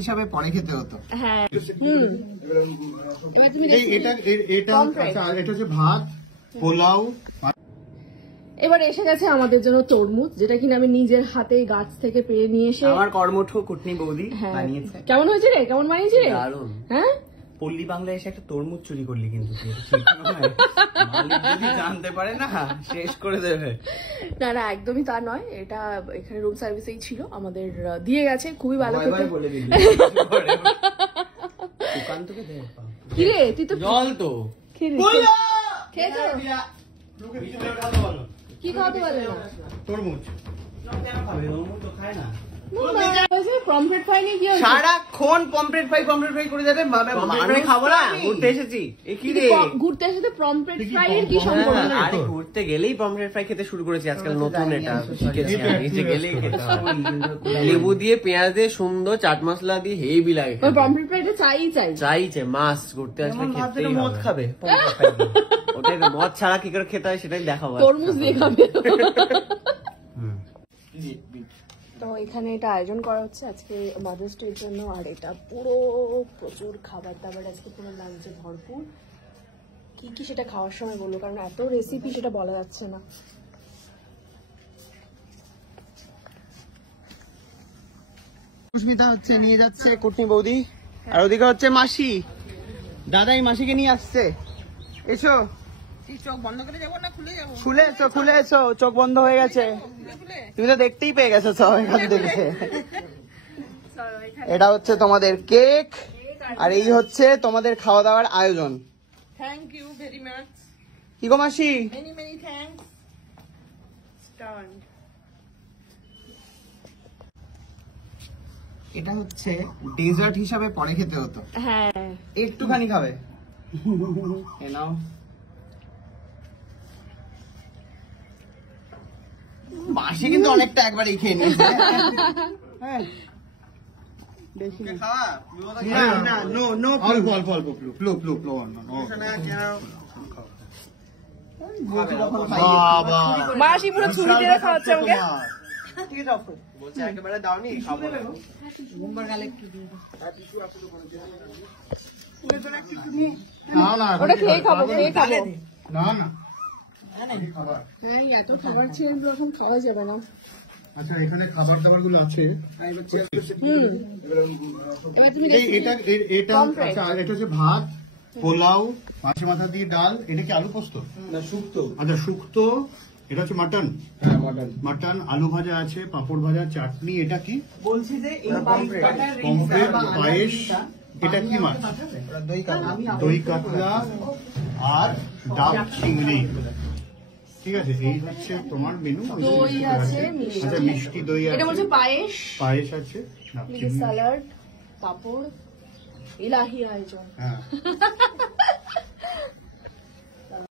হিসাবে পরে খেতে হতো। হ্যাঁ এটা হচ্ছে ভাত, পোলাও। এবার এসে গেছে আমাদের জন্য তরমুজ, যেটা কিনা আমি নিজের হাতে গাছ থেকে পেরে নিয়ে এসে আমার কর্মঠ কুটনি বৌদি বানিয়েছে। কেমন হয়েছে রে? কেমন বানিয়েছে রে? দারুণ। হ্যাঁ, পল্লী বাংলায় এসে একটা তরমুজ চুরি করলি কিন্তু মালিক যদি জানতে পারে না শেষ করে দেবে। না না, একদমই তা নয়। এটা এখানে রুম সার্ভিসেই ছিল, আমাদের দিয়ে গেছে। খুবই ভালো খেতে। বলে দিলি দোকান থেকে দে। কি রে, তুই তো জল তো খেয়েছো? কি খাওয়াতে পারলে না? তরমুজ তো খায় না। পমফ্রেট খাইনি, কি হয়েছে? সারাক্ষণ পমফ্রেট ফ্রাই করে যাবে। খাবো না, ঘুরতে এসেছি। ঘুরতে এসে পমফ্রেট ফ্রাই এর কি সম্পর্ক? আরে ঘুরতে গেলেই পমফ্রেট ফ্রাই খেতে শুরু করেছি আজকাল, নতুন এটা শিখেছি। নিচে গেলেই খেতে লেবু দিয়ে পেঁয়াজ দিয়ে সুন্দর চাট মশলা দিয়ে হেভি লাগে। পমফ্রেট ফ্রাইটা চাই মাছ ঘুরতে আসলে খেতেই মদ খাবে। ওটাই মদ ছাড়া কি করে খেতে হয় সেটাই দেখাবো। তরমুজ দিয়ে খাবে। তো এখানে এটা আয়োজন করা হচ্ছে আজকে মাদার্স ডে এর জন্য, আর এটা পুরো প্রচুর খাবার দাবার আজকে পুরো লাঞ্চে ভরপুর। কি কি সেটা খাওয়ার সময় বলবো, কারণ এত রেসিপি সেটা বলা যাচ্ছে না। সুস্মিতা হচ্ছে নিয়ে যাচ্ছে কুটনি বৌদি, আর ওদিকে হচ্ছে মাসি। দাদা এই মাসিকে নিয়ে আসছে। এসো। চোখ বন্ধ করে যাবো না খুলে যাবো? খুলে এসো, চোখ বন্ধ হয়ে গেছে। তুমি তো দেখতেই পেয়ে গেছো সব এখান থেকে। এটা হচ্ছে তোমাদের কেক, আর এই হচ্ছে তোমাদের খাওয়া দাওয়ার আয়োজন। Thank you very much. কি গো মাসি? Many many thanks. স্টার্ন। এটা হচ্ছে ডেজার্ট হিসাবে পরে খেতে হতো। হ্যাঁ, একটুখানি খাবে? নাও। মাসি কিন্তু অনেকটা একবারই খেয়ে নিয়েছে। হ্যাঁ মাসি পুরো ছুরি দিয়ে খাওয়াচ্ছে আমাকে। বলছে একেবারে দাওনি, খাবো ওটা খেয়ে খাবো। এত খাবার ছেড়ে এখন খাওয়া যাবে না। আচ্ছা, এখানে খাবার দাবার গুলো আছে। এটা হচ্ছে ভাত, পোলাও, মাছের মাথা দিয়ে ডাল। এটা কি আলু পোস্ত না শুক্তো? আচ্ছা শুক্তো। এটা হচ্ছে মাটন। মাটন, আলু ভাজা আছে, পাঁপড় ভাজা, চাটনি। এটা কি বলছি যে পমফ্রেট, পায়েস। এটা কি মাছ? দই কাতলা আর ডাব চিংড়ি। ঠিক আছে, এই হচ্ছে তোমার মেনু। দই আছে, মিষ্টি দই আছে, এটা বলছে পায়েস আছে, স্যালাড, পাপড়, ইলাহি আয়োজন। হ্যাঁ